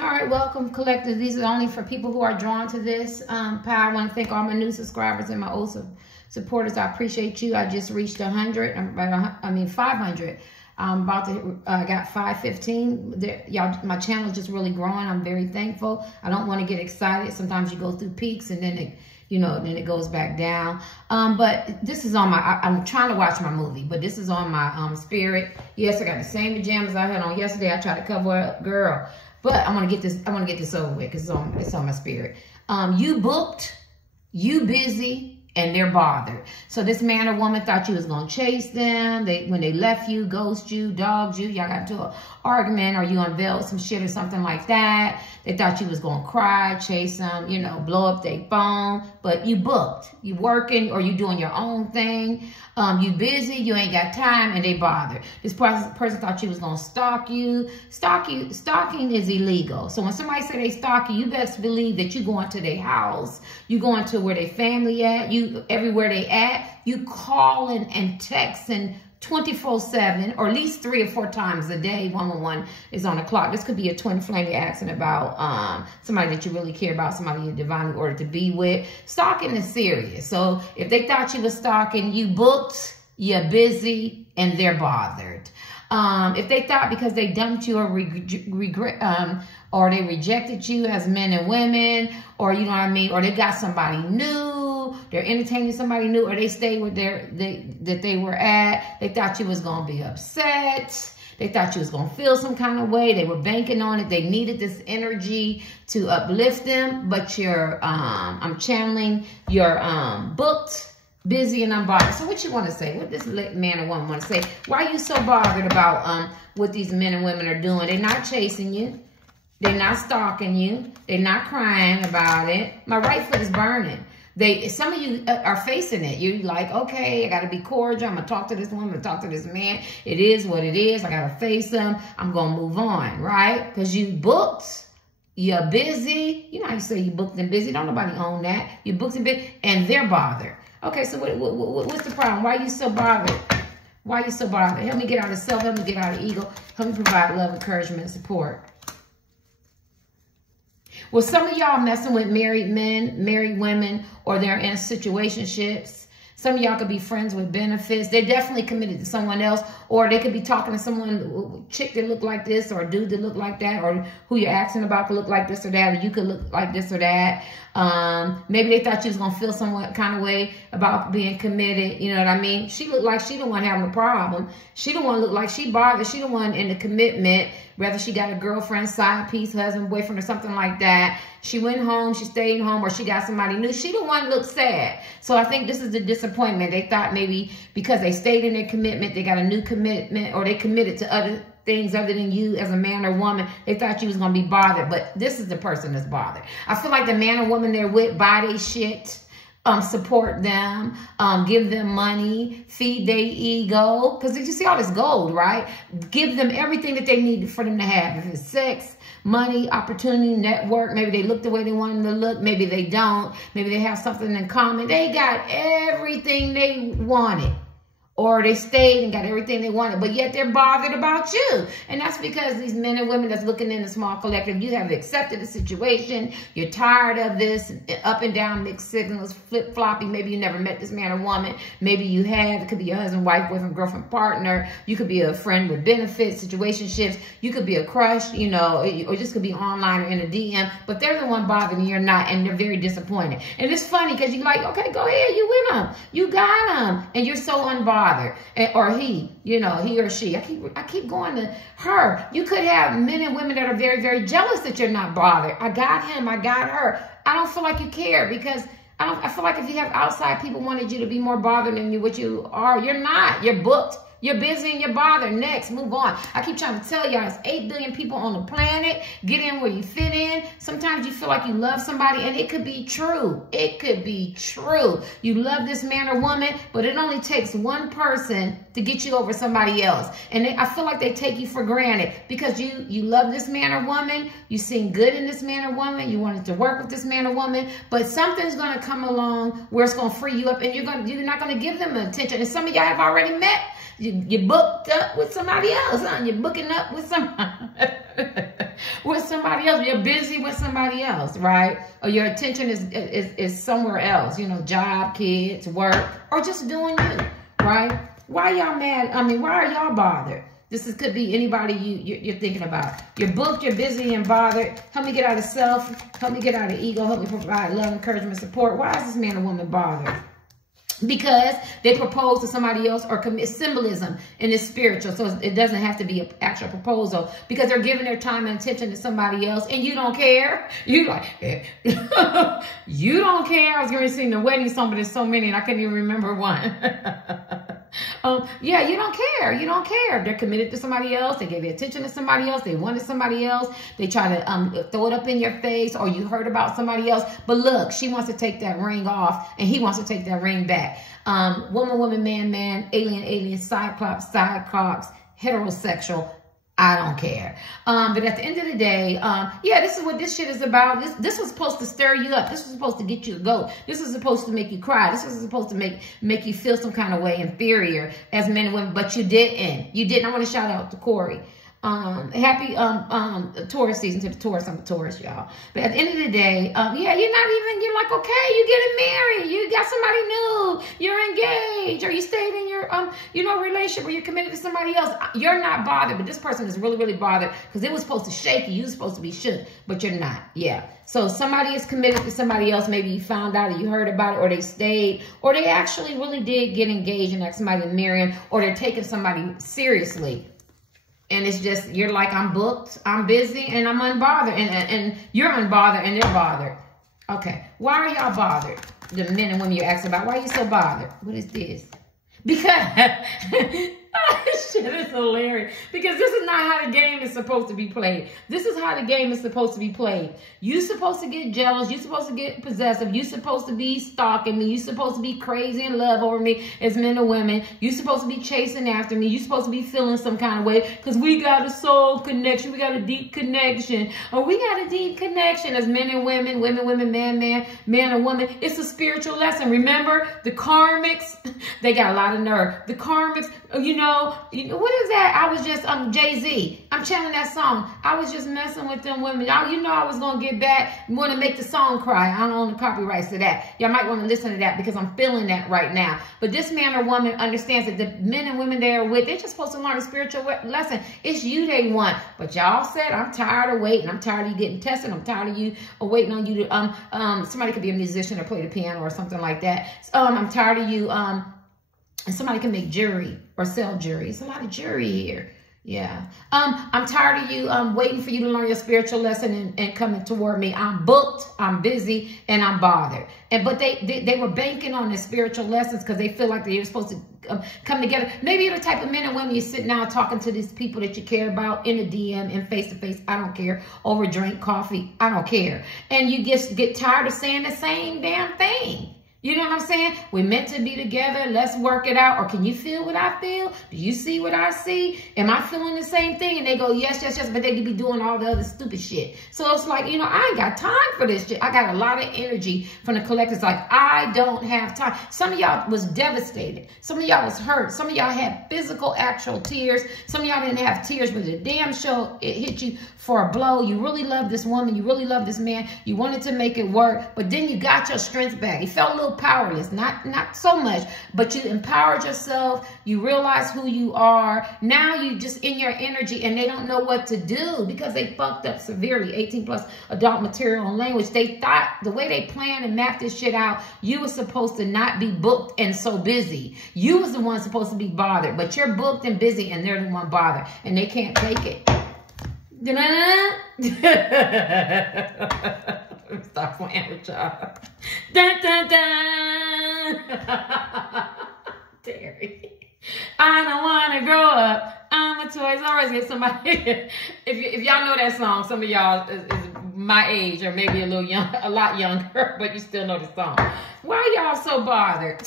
All right, welcome, collectors. These are only for people who are drawn to this. I want to thank all my new subscribers and my old supporters. I appreciate you. I just reached 500. I'm about to, got 515. Y'all, my channel is just really growing. I'm very thankful. I don't want to get excited. Sometimes you go through peaks and then it, then it goes back down. But this is on my, I'm trying to watch my movie, but this is on my spirit. Yes, I got the same pajamas I had on yesterday. I tried to cover up, girl. But I want to get this over with because it's on my spirit. You booked, you busy, and they're bothered. So this man or woman thought you was going to chase them. When they left you, ghost you, dogged you, y'all got into an argument or you unveiled some shit or something like that. They thought you was going to cry, chase them, blow up their phone. But you booked. You working or you doing your own thing. You busy, you ain't got time, and they bothered. This person thought you was going to stalk you. Stalking is illegal. So when somebody say they stalk you, you best believe that you going to their house. You going to where they family at. You everywhere they at. You calling and texting 24/7, or at least 3 or 4 times a day. 111 is on the clock. This could be a twin flame you're asking about, somebody that you really care about, somebody you're divinely ordered to be with. Stalking is serious. So if they thought you was stalking, you booked, you're busy, and they're bothered. If they thought because they dumped you or or they rejected you as men and women, or you know what I mean, or they got somebody new, they're entertaining somebody new, or they stayed with that they were at, they thought you was gonna be upset, they thought you was gonna feel some kind of way, they were banking on it, they needed this energy to uplift them, but you're I'm channeling, you're booked, busy, and unbothered. So what you want to say? What this man or woman want to say? Why are you so bothered about what these men and women are doing? They're not chasing you. They're not stalking you. They're not crying about it. My right foot is burning. Some of you are facing it. You're like, okay, I got to be cordial. I'm going to talk to this woman. I'm going to talk to this man. It is what it is. I got to face them. I'm going to move on, right? Because you booked. You're busy. You know how you say you booked and busy. Don't nobody own that. You booked and busy, and they're bothered. Okay, so what's the problem? Why are you so bothered? Why are you so bothered? Help me get out of self. Help me get out of ego. Help me provide love, encouragement, and support. Well, some of y'all messing with married men, married women, or they're in situationships. Some of y'all could be friends with benefits. They're definitely committed to someone else, or they could be talking to someone, chick that look like this, or a dude that look like that, or who you're asking about could look like this or that, or you could look like this or that. Maybe they thought you was gonna feel some kind of way about being committed. You know what I mean? She looked like she the one having a problem. She the one look like she bothered. She the one in the commitment. Whether she got a girlfriend, side piece, husband, boyfriend, or something like that. She went home, she stayed home, or she got somebody new. She the one looked sad. So I think this is the disappointment. They thought maybe because they stayed in their commitment, they got a new commitment, or they committed to other things other than you as a man or woman. They thought you was going to be bothered, but this is the person that's bothered. I feel like the man or woman they're with buy they shit, support them, give them money, feed their ego. Because you see all this gold, right? Give them everything that they need for them to have. If it's sex, money, opportunity, network. Maybe they look the way they want them to look. Maybe they don't. Maybe they have something in common. They got everything they wanted. Or they stayed and got everything they wanted, but yet they're bothered about you. And that's because these men and women that's looking in the small collective, you have accepted the situation. You're tired of this up and down mixed signals, flip-floppy. Maybe you never met this man or woman. Maybe you have. It could be your husband, wife, boyfriend, girlfriend, partner. You could be a friend with benefits, situationships. You could be a crush, or just could be online or in a DM. But they're the one bothering you, you're not, and they're very disappointed. And it's funny because you're like, okay, go ahead. You win them. You got them. And you're so unbothered. Or he or she. I keep going to her. You could have men and women that are very, very jealous that you're not bothered. I got him. I got her. I don't feel like you care because I feel like if you have outside people wanted you to be more bothered than what you are, you're not. You're booked. You're busy and you're bothered. Next, move on. I keep trying to tell y'all, it's 8 billion people on the planet. Get in where you fit in. Sometimes you feel like you love somebody, and it could be true. It could be true. You love this man or woman, but it only takes one person to get you over somebody else. And I feel like they take you for granted because you love this man or woman. You seen good in this man or woman. You wanted to work with this man or woman, but something's going to come along where it's going to free you up, and you're not going to give them attention. And some of y'all have already met. You booked up with somebody else, huh? You're booking up with somebody. with somebody else. You're busy with somebody else, right? Or your attention is somewhere else, you know, job, kids, work, or just doing you, right? Why y'all mad? I mean, why are y'all bothered? Could be anybody you're thinking about. You're booked, you're busy and bothered. Help me get out of self. Help me get out of ego. Help me provide love, encouragement, support. Why is this man or woman bothered? Because they propose to somebody else or commit symbolism in the spiritual. So it doesn't have to be an actual proposal. Because they're giving their time and attention to somebody else and you don't care. You like, you don't care. I was going to sing the wedding song, but there's so many and I can't even remember one. Yeah, you don't care. You don't care. They're committed to somebody else. They gave their attention to somebody else. They wanted somebody else. They try to throw it up in your face, or you heard about somebody else. But look, she wants to take that ring off and he wants to take that ring back. Woman, woman, man, man, alien, alien, cyclops, heterosexual. I don't care. But at the end of the day, yeah, this is what this shit is about. This was supposed to stir you up. This was supposed to get you to go. This was supposed to make you cry. This was supposed to make you feel some kind of way inferior as men and women, but you didn't. You didn't. I want to shout out to Corey. Happy Taurus season to the Taurus. I'm a Taurus, y'all. But at the end of the day, yeah, you're like, okay, you getting married, you got somebody new, you're engaged, or you stayed in your relationship where you're committed to somebody else. You're not bothered, but this person is really, really bothered because it was supposed to shake you. You were supposed to be shook, but you're not. Yeah. So somebody is committed to somebody else. Maybe you found out or you heard about it, or they stayed, or they actually really did get engaged and asked somebody to marry them, or they're taking somebody seriously. And it's just, you're like, I'm booked, I'm busy, and I'm unbothered. And you're unbothered, and they're bothered. Okay, why are y'all bothered? The men and women you ask about, why are you so bothered? What is this? Because, this shit is hilarious. Because this is not how the game is supposed to be played. This is how the game is supposed to be played. You're supposed to get jealous. You're supposed to get possessive. You're supposed to be stalking me. You're supposed to be crazy in love over me as men or women. You're supposed to be chasing after me. You're supposed to be feeling some kind of way because we got a soul connection. We got a deep connection. Or we got a deep connection as men and women, women, man and woman. It's a spiritual lesson. Remember, the karmics, they got a lot of nerve. The karmics, you know, what is that? I was just, Jay-Z. I'm channeling that song. I was just messing with them women. You know I was going to get back, want to make the song cry. I don't own the copyrights to that. Y'all might want to listen to that because I'm feeling that right now. But this man or woman understands that the men and women they are with, they're just supposed to learn a spiritual lesson. It's you they want. But y'all said, I'm tired of waiting. I'm tired of you getting tested. I'm tired of you waiting on you to, somebody could be a musician or play the piano or something like that. I'm tired of you, and somebody can make jewelry or sell jewelry. It's a lot of jewelry here. Yeah. I'm tired of you waiting for you to learn your spiritual lesson and coming toward me. I'm booked, I'm busy, and I'm bothered. But they were banking on the spiritual lessons because they feel like they're supposed to come together. Maybe you're the type of men and women you sit down talking to these people that you care about in a DM and face to face. I don't care. Over drink, coffee. I don't care. And you get tired of saying the same damn thing. You know what I'm saying? We're meant to be together. Let's work it out. Or can you feel what I feel? Do you see what I see? Am I feeling the same thing? And they go, yes, yes, yes. But they could be doing all the other stupid shit. So it's like, I ain't got time for this shit. I got a lot of energy from the collectors. Like, I don't have time. Some of y'all was devastated. Some of y'all was hurt. Some of y'all had physical, actual tears. Some of y'all didn't have tears, but the damn show, it hit you for a blow. You really love this woman. You really love this man. You wanted to make it work. But then you got your strength back. You felt a little powerless, not so much, but you empowered yourself. You realize who you are. Now you just in your energy and they don't know what to do because they fucked up severely. 18 plus adult material and language. They thought the way they planned and mapped this shit out, you were supposed to not be booked and so busy. You was the one supposed to be bothered, but you're booked and busy and they're the one bothered and they can't take it. Stop playing with y'all. Dun, dun, dun. Terry. I don't want to grow up. I'm a Toys R Us. Get somebody. If y'all know that song, some of y'all is my age or maybe a lot younger, but you still know the song. Why y'all so bothered?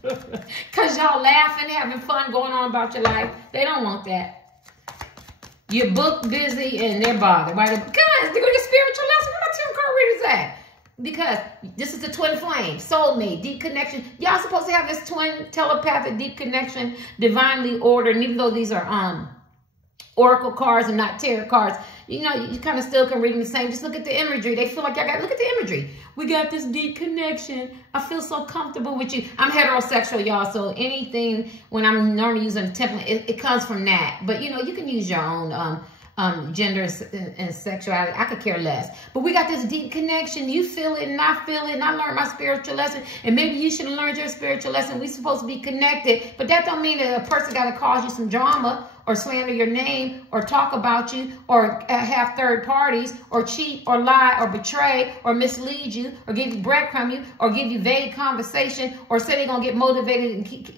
Because y'all laughing, having fun, going on about your life. They don't want that. You're booked, busy, and they're bothered. Why? Because they're going to spiritual lesson. Where my tarot card readers at? Because this is the twin flame, soulmate, deep connection. Y'all supposed to have this twin telepathic deep connection, divinely ordered. And even though these are oracle cards and not tarot cards, you know, you kind of still can read them the same. Just look at the imagery. They feel like y'all got, look at the imagery. We got this deep connection. I feel so comfortable with you. I'm heterosexual, y'all. So anything, when I'm normally using a template, it comes from that. But, you know, you can use your own gender and sexuality. I could care less. But we got this deep connection. You feel it and I feel it. And I learned my spiritual lesson. And maybe you should have learned your spiritual lesson. We're supposed to be connected. But that don't mean that a person got to cause you some drama or slander your name or talk about you or have third parties or cheat or lie or betray or mislead you or give you breadcrumb you or give you vague conversation or say they're going to get motivated and keep,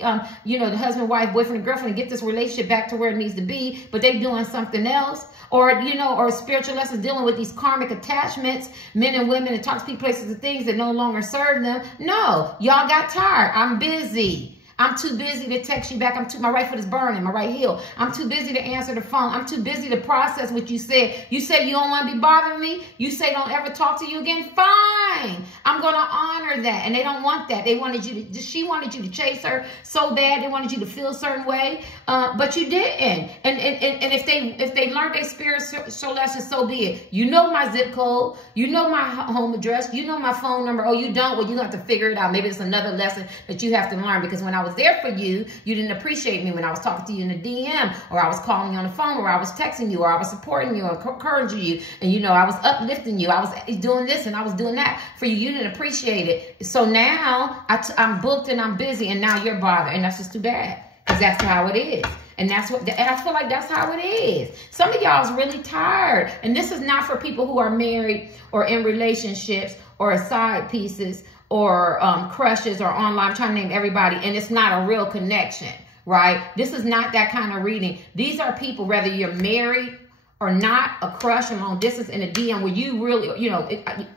you know, the husband, wife, boyfriend, girlfriend and get this relationship back to where it needs to be, but they doing something else. Or, you know, or spiritual lessons dealing with these karmic attachments, men and women and toxic places and things that no longer serve them. No, y'all got tired. I'm busy. I'm too busy to text you back. My right foot is burning, my right heel. I'm too busy to answer the phone. I'm too busy to process what you said. You said you don't want to be bothering me. You say don't ever talk to you again. Fine. I'm going to honor that. And they don't want that. They wanted you to, she wanted you to chase her so bad. They wanted you to feel a certain way. But you didn't. And if they learned their spiritual lesson, so be it. You know my zip code. You know my home address. You know my phone number. Oh, you don't? Well, you have to figure it out. Maybe it's another lesson that you have to learn, because when I was there for you, you didn't appreciate me when I was talking to you in the DM, or I was calling you on the phone, or I was texting you, or I was supporting you, or encouraging you, and you know, I was uplifting you, I was doing this and I was doing that for you. You didn't appreciate it. So now I'm booked and I'm busy, and now you're bothered, and that's just too bad, because that's how it is. And that's what, and I feel like that's how it is. Some of y'all is really tired. And this is not for people who are married or in relationships or side pieces or crushes or online. I'm trying to name everybody. And it's not a real connection, right? This is not that kind of reading. These are people, whether you're married or not, a crush, a long distance, in a DM, where you really, you know,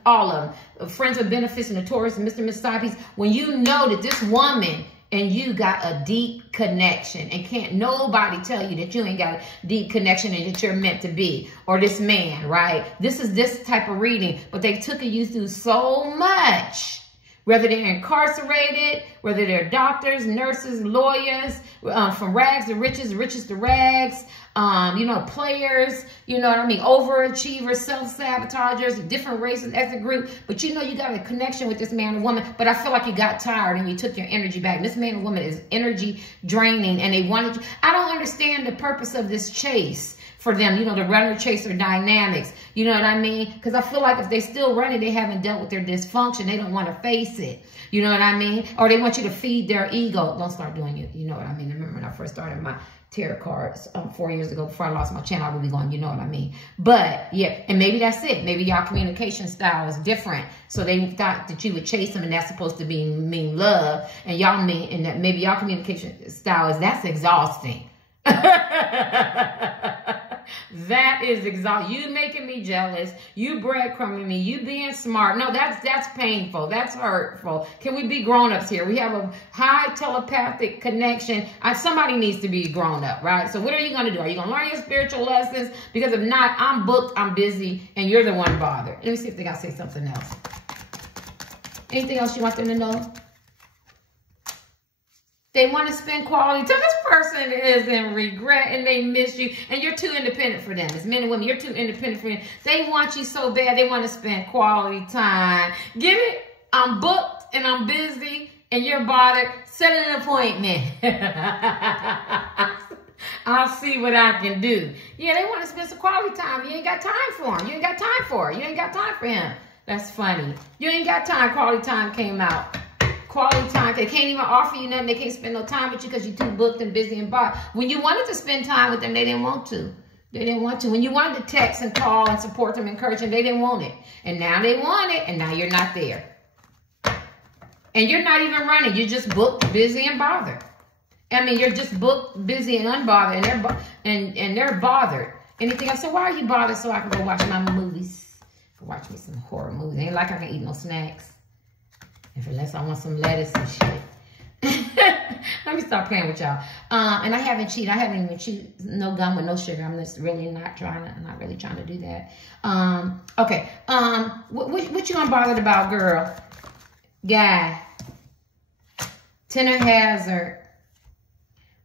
all of them, friends with benefits and notorious and Mr. and Mrs. Side piece, when you know that this woman and you got a deep connection, and can't nobody tell you that you ain't got a deep connection and that you're meant to be, or this man, right? This is this type of reading, but they took you through so much. Whether they're incarcerated, whether they're doctors, nurses, lawyers, from rags to riches, riches to rags, you know, players, you know what I mean, overachievers, self-sabotagers, different races, ethnic group. But you know you got a connection with this man and woman, but I feel like you got tired and you took your energy back. This man and woman is energy draining, and they wanted you. I don't understand the purpose of this chase for them, you know, the runner-chaser dynamics. You know what I mean? Because I feel like if they still running, they haven't dealt with their dysfunction. They don't want to face it. You know what I mean? Or they want you to feed their ego. Don't start doing it. You know what I mean? I remember when I first started my tarot cards 4 years ago, before I lost my channel, I would be going, you know what I mean? But yeah, and maybe that's it. Maybe y'all communication style is different. So they thought that you would chase them, and that's supposed to be mean love. And y'all mean, and that maybe y'all communication style is, that's exhausting. That is exhausting. You making me jealous. You breadcrumbing me. You being smart. No, that's painful. That's hurtful. Can we be grown-ups here? We have a high telepathic connection. Somebody needs to be grown up, right? So what are you going to do? Are you going to learn your spiritual lessons? Because if not, I'm booked, I'm busy, and you're the one bothered. Let me see if they got to say something else. Anything else you want them to know? They want to spend quality time. This person is in regret and they miss you, and you're too independent for them. As men and women, you're too independent for them. They want you so bad. They want to spend quality time. Get it? I'm booked and I'm busy and you're bothered. Set an appointment. I'll see what I can do. Yeah, they want to spend some quality time. You ain't got time for him. You ain't got time for her. You ain't got time for him. That's funny. You ain't got time. Quality time came out. Quality time. They can't even offer you nothing. They can't spend no time with you because you're too booked and busy and bothered. When you wanted to spend time with them, they didn't want to. They didn't want to. When you wanted to text and call and support them, encourage them, they didn't want it. And now they want it, and now you're not there. And you're not even running. You're just booked, busy, and bothered. I mean, you're just booked, busy, and unbothered, and they're bothered. Anything else? So why are you bothered? So I can go watch my movies. Go watch me some horror movies. Ain't like I can eat no snacks. Unless I want some lettuce and shit. Let me stop playing with y'all. And I haven't cheated. I haven't even cheated. No gum with no sugar. I'm just really not really trying to do that. Okay. What you unbothered about, girl? Guy. Tenor hazard.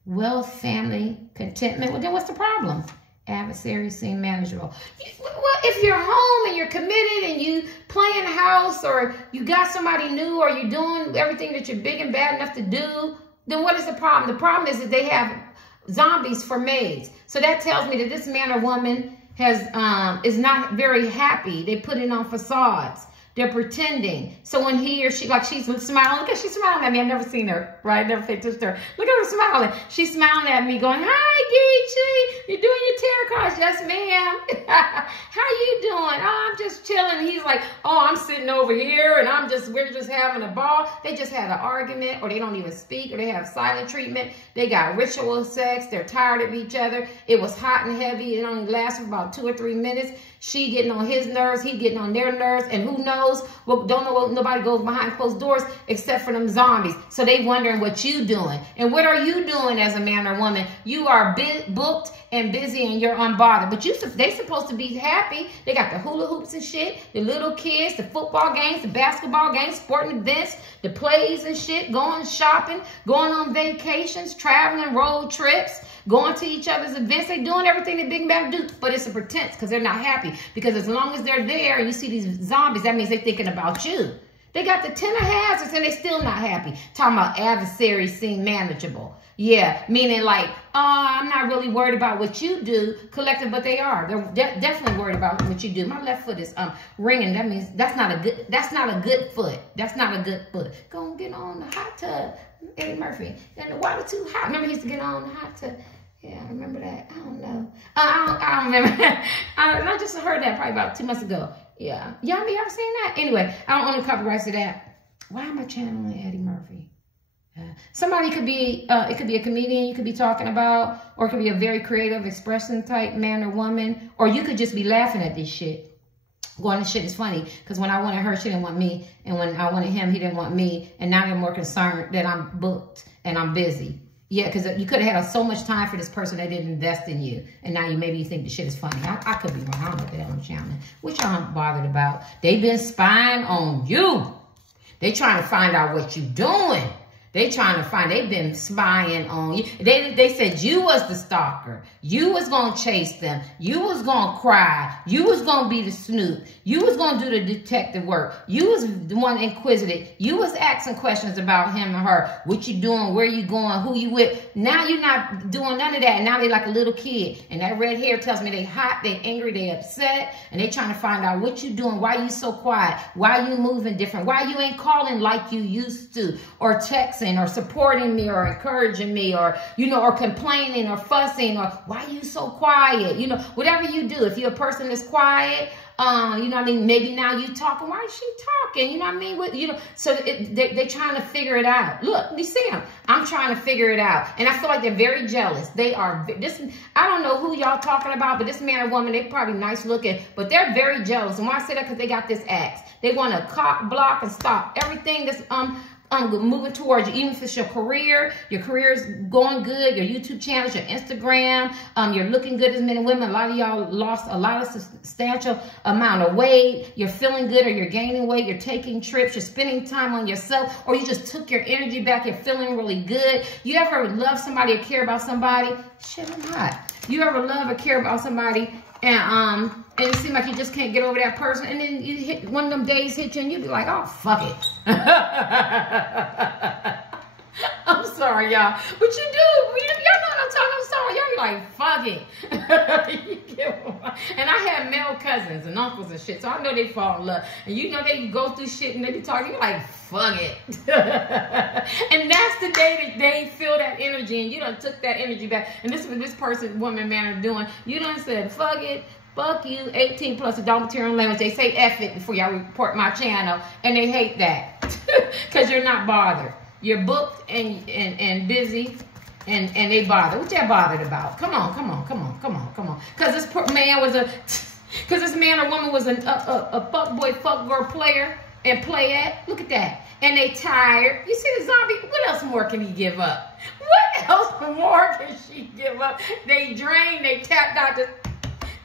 Wealth, family, contentment. Well, then what's the problem? Adversaries seem manageable. Well, if you're home and you're committed and you play in the house, or you got somebody new, or you're doing everything that you're big and bad enough to do, then what is the problem? The problem is that they have zombies for maids. So that tells me that this man or woman is not very happy. They put it on facades. They're pretending. So when he or she, like she's smiling, look at she's smiling at me. I've never seen her, right? I've never touched her. Look at her smiling. She's smiling at me going, hi, Geechee. You're doing your tarot cards. Yes, ma'am. How you doing? Oh, I'm just chilling. He's like, oh, I'm sitting over here and we're just having a ball. They just had an argument, or they don't even speak, or they have silent treatment. They got ritual sex. They're tired of each other. It was hot and heavy. It only lasted for about 2 or 3 minutes. She getting on his nerves, he getting on their nerves, and who knows? Well, don't know what nobody goes behind closed doors except for them zombies. So they wondering what you doing. And what are you doing as a man or woman? You are booked and busy and you're unbothered. But they supposed to be happy. They got the hula hoops and shit, the little kids, the football games, the basketball games, sporting events, the plays and shit, going shopping, going on vacations, traveling, road trips, going to each other's events. They doing everything that big and bad do, but it's a pretense because they're not happy. Because as long as they're there and you see these zombies, that means they're thinking about you. They got the 10 of hazards and they still not happy. Talking about adversaries seem manageable. Yeah, meaning like, oh, I'm not really worried about what you do, collective, but they are. They're definitely worried about what you do. My left foot is ringing. That means that's not a good foot. That's not a good foot. Go and get on the hot tub, Eddie Murphy. And the water too hot. Remember he used to get on the hot tub. Yeah, I remember that. I don't know. I don't remember. I just heard that probably about 2 months ago. Yeah. Y'all ever seen that? Anyway, I don't own the copyrights to that. Why am I channeling Eddie Murphy? Somebody could be, it could be a comedian you could be talking about, or it could be a very creative expression type man or woman, or you could just be laughing at this shit. Going, this shit is funny, because when I wanted her, she didn't want me, and when I wanted him, he didn't want me, and now they're more concerned that I'm booked and I'm busy. Yeah, because you could have had so much time for this person that didn't invest in you, and now maybe you think the shit is funny. I could be wrong. I don't know what the hell I'm channeling, which I'm bothered about. They've been spying on you. They trying to find out what you're doing. They've been spying on you. They said you was the stalker. You was going to chase them. You was going to cry. You was going to be the snoop. You was going to do the detective work. You was the one inquisitive. You was asking questions about him and her. What you doing? Where you going? Who you with? Now you're not doing none of that. And now they like a little kid. And that red hair tells me they hot, they angry, they upset. And they trying to find out what you doing. Why you so quiet? Why you moving different? Why you ain't calling like you used to? Or texting, or supporting me, or encouraging me, or, or complaining, or fussing, or why you so quiet? Whatever you do, if you're a person that's quiet, maybe now you talking, why is she talking? So they trying to figure it out. Look, you see them. I'm trying to figure it out. And I feel like they're very jealous. They are, I don't know who y'all talking about, but this man or woman, they probably nice looking, but they're very jealous. And why I say that? Because they got this axe. They want to cock, block, and stop everything that's, moving towards you, even if it's your career is going good, your YouTube channels, your Instagram, you're looking good as men and women. A lot of y'all lost a lot of substantial amount of weight. You're feeling good, or you're gaining weight. You're taking trips. You're spending time on yourself, or you just took your energy back. You're feeling really good. You ever love somebody or care about somebody? Shit, I'm hot. You ever love or care about somebody and it seems like you just can't get over that person, and then you hit one of them days hit you and you be like, oh, fuck it. I'm sorry, y'all. But you do. Y'all know what I'm talking. I'm sorry. Y'all be like, fuck it. And I had male cousins and uncles and shit, so I know they fall in love. And they go through shit and they be talking, you're like, fuck it. And that's the day that they feel that energy, and you done took that energy back. And this is what this person, woman, man are doing. You done said, fuck it. Fuck you, 18 plus adult material language. They say F it before y'all report my channel, and they hate that because you're not bothered. You're booked and busy, and they bother. What y'all bothered about? Come on. Because this poor man was because this man or woman was a fuck boy, fuck girl player and play at. Look at that. And they tired. You see the zombie? What else more can he give up? What else more can she give up? They drained. They tapped out the.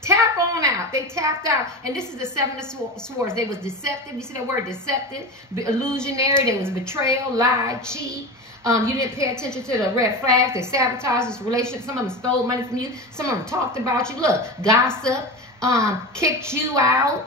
Tap on out. They tapped out. And this is the 7 of Swords. They was deceptive. You see that word, deceptive, illusionary. There was betrayal, lie, cheat. You didn't pay attention to the red flags. They sabotaged this relationship. Some of them stole money from you. Some of them talked about you. Look, gossip, kicked you out.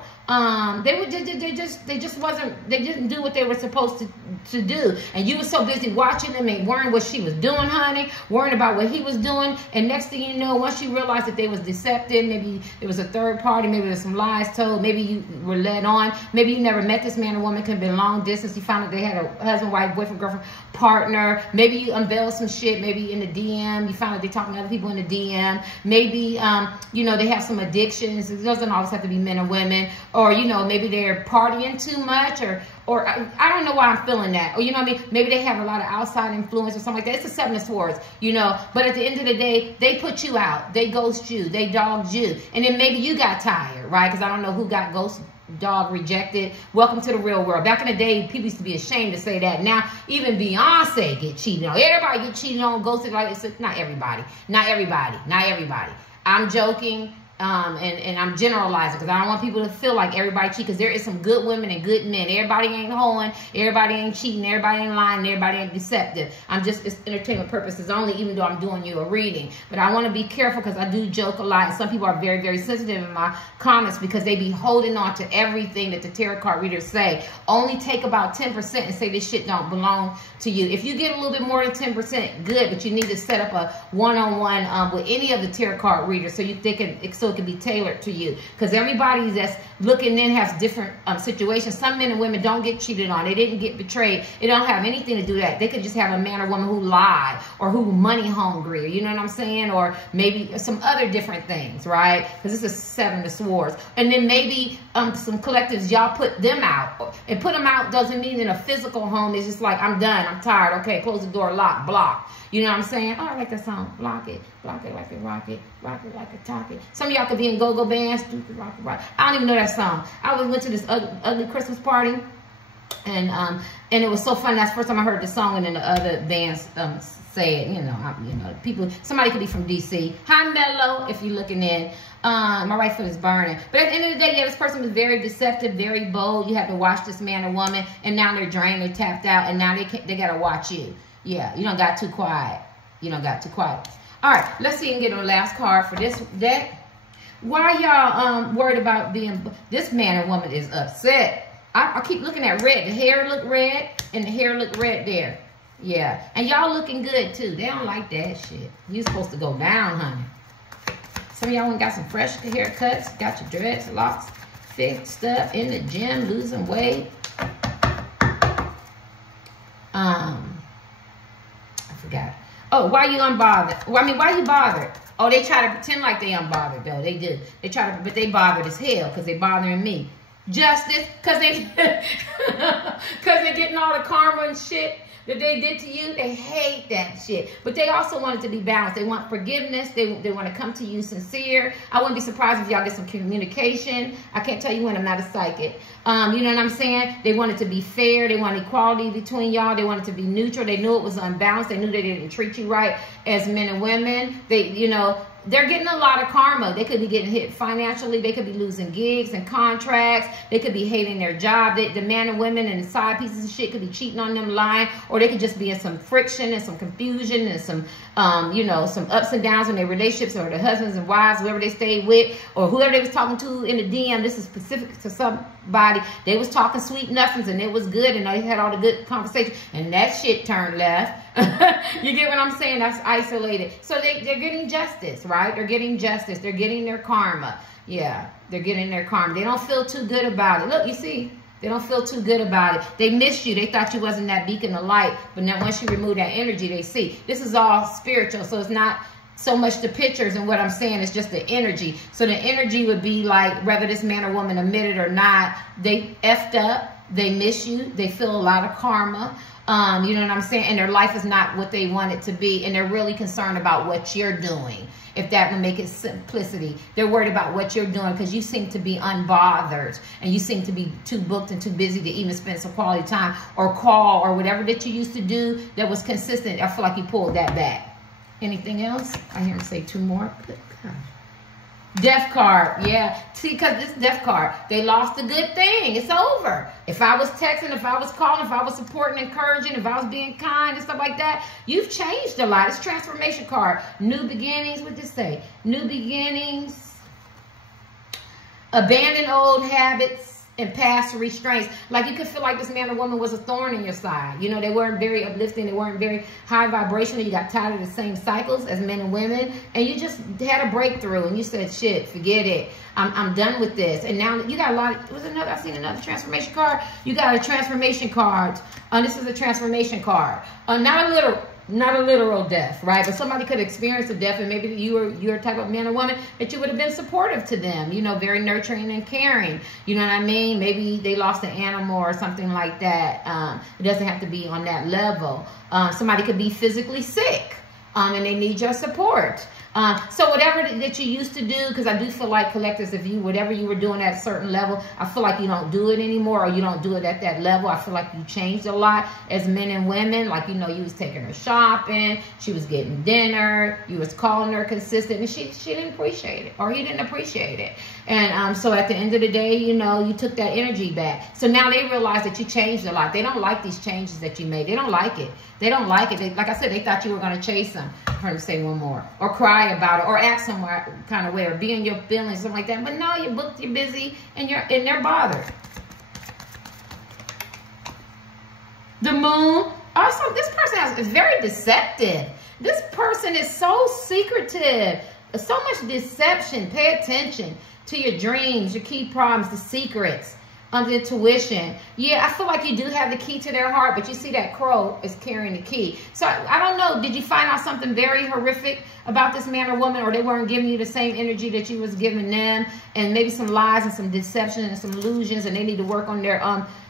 They didn't do what they were supposed to do. And you were so busy watching them and worrying what she was doing, honey, worrying about what he was doing. And next thing you know, once you realized that they was deceptive, maybe it was a third party, maybe there was some lies told, maybe you were led on, maybe you never met this man or woman, could have been long distance. You found out they had a husband, wife, boyfriend, girlfriend, partner. Maybe you unveiled some shit, maybe in the DM. You found out they're talking to other people in the DM. Maybe, you know, they have some addictions. It doesn't always have to be men or women. Or, you know, maybe they're partying too much, or I don't know why I'm feeling that. Or, you know what I mean? Maybe they have a lot of outside influence or something like that. It's a 7 of Swords, you know. But at the end of the day, they put you out. They ghost you. They dogged you. And then maybe you got tired, right? Because I don't know who got ghost, dog, rejected. Welcome to the real world. Back in the day, people used to be ashamed to say that. Now, even Beyonce get cheated on. Everybody get cheated on, ghosted. Like, it's not everybody. Not everybody. Not everybody. I'm joking. And I'm generalizing because I don't want people to feel like everybody cheat, because there is some good women and good men. Everybody ain't hoeing, everybody ain't cheating, everybody ain't lying, everybody ain't deceptive. It's entertainment purposes only, even though I'm doing you a reading. But I want to be careful because I do joke a lot, and some people are very, very sensitive in my comments because they be holding on to everything that the tarot card readers say. Only take about 10% and say this shit don't belong to you. If you get a little bit more than 10%, good, but you need to set up a one-on-one with any of the tarot card readers so so it can be tailored to you, because everybody that's looking in has different situations. Some men and women don't get cheated on. They didn't get betrayed. It don't have anything to do with that. They could just have a man or woman who lied, or who money hungry, you know what I'm saying? Or maybe some other different things, right? Because this is 7 of Swords. And then maybe some collectives, y'all put them out. And put them out doesn't mean in a physical home. It's just like, I'm done, I'm tired, okay, close the door, lock, block. You know what I'm saying? Oh, I like that song. Block it like a rocket, rock it like a talkie. Some of y'all could be in go-go bands, stupid rock. I don't even know that song. I went to this ugly Christmas party, and it was so fun. That's the first time I heard the song, and then the other bands say it. You know, people. Somebody could be from DC. Hi, Mello, if you're looking in. My right foot is burning. But at the end of the day, yeah, this person was very deceptive, very bold. You had to watch this man or woman, and now they're drained, they're tapped out, and now they got to watch you. Yeah, you don't got too quiet. You don't got too quiet. All right, let's see and get on the last card for this deck. Why y'all worried about being... This man or woman is upset. I keep looking at red. The hair look red, and the hair look red there. Yeah, and y'all looking good, too. They don't like that shit. You supposed to go down, honey. Some of y'all went got some fresh haircuts, got your dreads, locks fixed up, in the gym, losing weight. Forgot. Oh, why you unbothered? Well, I mean, why you bothered? Oh, they try to pretend like they unbothered, though. They do. They try to, but they bothered as hell because they bothering me. Justice, because they getting all the karma and shit that they did to you. They hate that shit. But they also want it to be balanced. They want forgiveness. They want to come to you sincere. I wouldn't be surprised if y'all get some communication. I can't tell you when. I'm not a psychic. You know what I'm saying? They want it to be fair. They want equality between y'all. They want it to be neutral. They knew it was unbalanced. They knew they didn't treat you right as men and women. They, you know, they're getting a lot of karma. They could be getting hit financially. They could be losing gigs and contracts. They could be hating their job. The man and women and the side pieces of shit could be cheating on them, lying, or they could just be in some friction and some confusion and some, you know, some ups and downs in their relationships, or their husbands and wives, whoever they stayed with, or whoever they was talking to in the DM. This is specific to somebody. They was talking sweet nothings and it was good, and they had all the good conversation, and that shit turned left. You get what I'm saying? That's isolated. So they're getting justice, right? They're getting justice. They're getting their karma. Yeah, they're getting their karma. They don't feel too good about it. Look, you see, they don't feel too good about it. They missed you. They thought you wasn't that beacon of light. But now once you remove that energy, they see. This is all spiritual. So it's not so much the pictures and what I'm saying. It's just the energy. So the energy would be like, whether this man or woman admitted or not, they effed up. They miss you. They feel a lot of karma. You know what I'm saying? And their life is not what they want it to be. And they're really concerned about what you're doing. If that will make it simplicity. They're worried about what you're doing because you seem to be unbothered. And you seem to be too booked and too busy to even spend some quality time or call or whatever that you used to do that was consistent. I feel like you pulled that back. Anything else? I hear him say 2 more. Good God. Death card, yeah. See, because this death card, they lost a good thing. It's over. If I was texting, if I was calling, if I was supporting, encouraging, if I was being kind and stuff like that, you've changed a lot. It's transformation card. New beginnings, what did this say? New beginnings. Abandon old habits and past restraints. Like you could feel like this man or woman was a thorn in your side. You know, they weren't very uplifting. They weren't very high vibrational. You got tired of the same cycles as men and women. And you just had a breakthrough and you said, shit, forget it. I'm done with this. And now you got a lot of, I've seen another transformation card. You got a transformation card. This is a transformation card. Not a literal death, right? But somebody could experience a death, and maybe you're a type of man or woman that you would have been supportive to them, you know, very nurturing and caring. You know what I mean? Maybe they lost an animal or something like that. It doesn't have to be on that level. Somebody could be physically sick, and they need your support. So whatever that you used to do, because I do feel like collectors, if you, whatever you were doing at a certain level, I feel like you don't do it anymore, or you don't do it at that level. I feel like you changed a lot as men and women. Like, you know, you was taking her shopping, she was getting dinner, you was calling her consistent, and she didn't appreciate it, or he didn't appreciate it. And so at the end of the day, you know, you took that energy back. So now they realize that you changed a lot. They don't like these changes that you made. They don't like it. They don't like it. They, like I said, they thought you were going to chase them. I heard him say one more. Or cry about it. Or act some kind of way. Or be in your feelings. Something like that. But no, you're booked. You're busy. And they're bothered. The moon. Also, this person is very deceptive. This person is so secretive. So much deception. Pay attention to your dreams, your key problems, the secrets. Intuition. Yeah, I feel like you do have the key to their heart, but you see that crow is carrying the key. So I don't know, did you find out something very horrific about this man or woman, or they weren't giving you the same energy that you was giving them, and maybe some lies and some deception and some illusions, and they need to work on their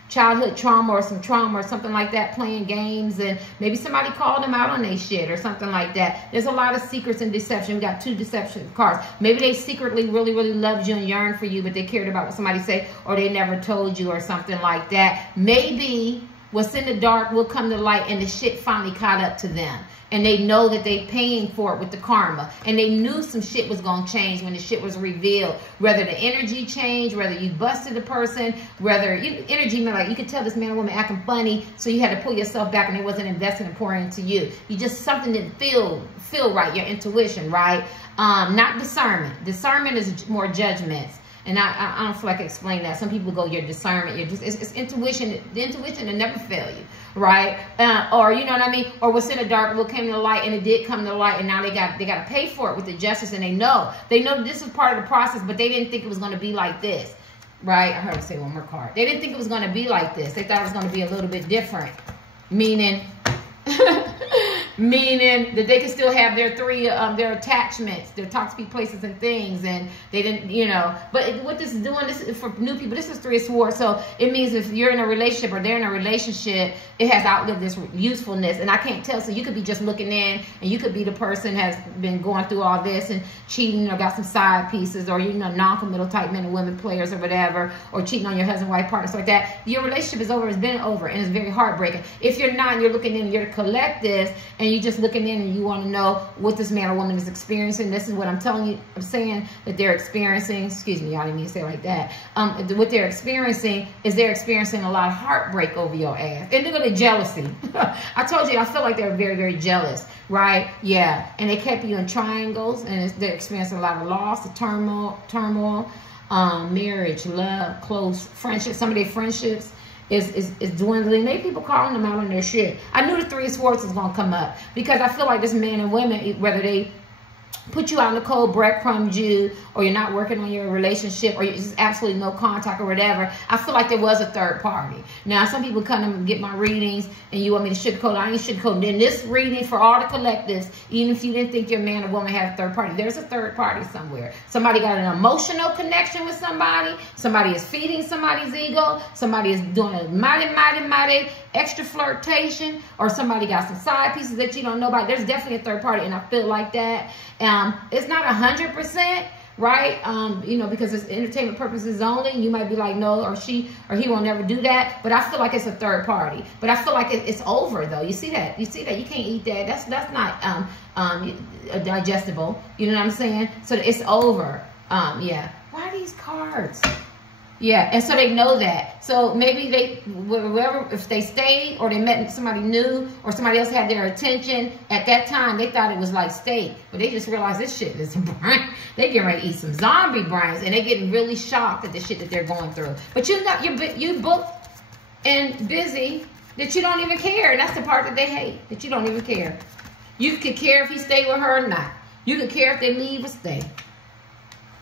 childhood trauma or some trauma or something like that, playing games, and maybe somebody called them out on their shit or something like that. There's a lot of secrets and deception. We got 2 deception cards. Maybe they secretly really, really loved you and yearned for you, but they cared about what somebody said, or they never told you or something like that. Maybe what's in the dark will come to light and the shit finally caught up to them. And they know that they paying for it with the karma. And they knew some shit was going to change when the shit was revealed. Whether the energy changed, whether you busted the person, whether energy, like you could tell this man or woman acting funny, so you had to pull yourself back and they wasn't investing and pouring into you. You just, something didn't feel right, your intuition, right? Not discernment. Discernment is more judgments. And I don't feel like I explain that. Some people go, your discernment, it's intuition. The intuition will never fail you, right? Or you know what I mean? Or what's in the dark will come to the light, and it did come to the light, and now they got to pay for it with the justice, and they know this is part of the process, but they didn't think it was going to be like this, right? I heard her say one more card. They didn't think it was going to be like this. They thought it was going to be a little bit different, meaning that they can still have their 3 their attachments, their toxic places and things, and they didn't, you know. But what this is doing, this is for new people. This is 3 of Swords, so it means if you're in a relationship or they're in a relationship, it has outlived this usefulness. And I can't tell, so you could be just looking in, and you could be the person has been going through all this and cheating, or got some side pieces, or you know, non-committal type men and women players or whatever, or cheating on your husband, wife, partners like that. Your relationship is over. It's been over, and it's very heartbreaking. If you're not, and you're looking in, you're the collective, and you're just looking in and you want to know what this man or woman is experiencing. This is what I'm telling you. I'm saying that they're experiencing, excuse me, y'all didn't mean to say it like that. What they're experiencing is they're experiencing a lot of heartbreak over your ass. And they're going to jealousy. I told you, I feel like they're very, very jealous, right? Yeah. And they kept you in triangles, and they're experiencing a lot of loss, the turmoil, marriage, love, close friendships. Some of their friendships is dwindling. Maybe people calling them out on their shit. I knew the 3 of Swords was going to come up, because I feel like this man and women, whether they put you out in the cold, breadcrumbed you, or you're not working on your relationship, or you're just absolutely no contact or whatever, I feel like there was a third party. Now, some people come and get my readings, and you want me to sugarcoat. I ain't sugarcoating. In this reading, for all the collectives, even if you didn't think your man or woman had a third party, there's a third party somewhere. Somebody got an emotional connection with somebody. Somebody is feeding somebody's ego. Somebody is doing a mighty extra flirtation, or somebody got some side pieces that you don't know about. There's definitely a third party, and I feel like that. It's not 100%, right? You know, because it's entertainment purposes only. You might be like, no, or she or he will never do that. But I feel like it's a third party. But I feel like it's over, though. You see that? You see that? You can't eat that. That's not digestible. You know what I'm saying? So it's over. Yeah. Why are these cards? Yeah, and so they know that. So maybe they, whoever, if they stayed or they met somebody new or somebody else had their attention, at that time they thought it was like steak. But they just realized this shit is brain. They getting ready to eat some zombie brains, and they getting really shocked at the shit that they're going through. But you booked and busy that you don't even care. And that's the part that they hate, that you don't even care. You could care if you stay with her or not. You could care if they leave or stay.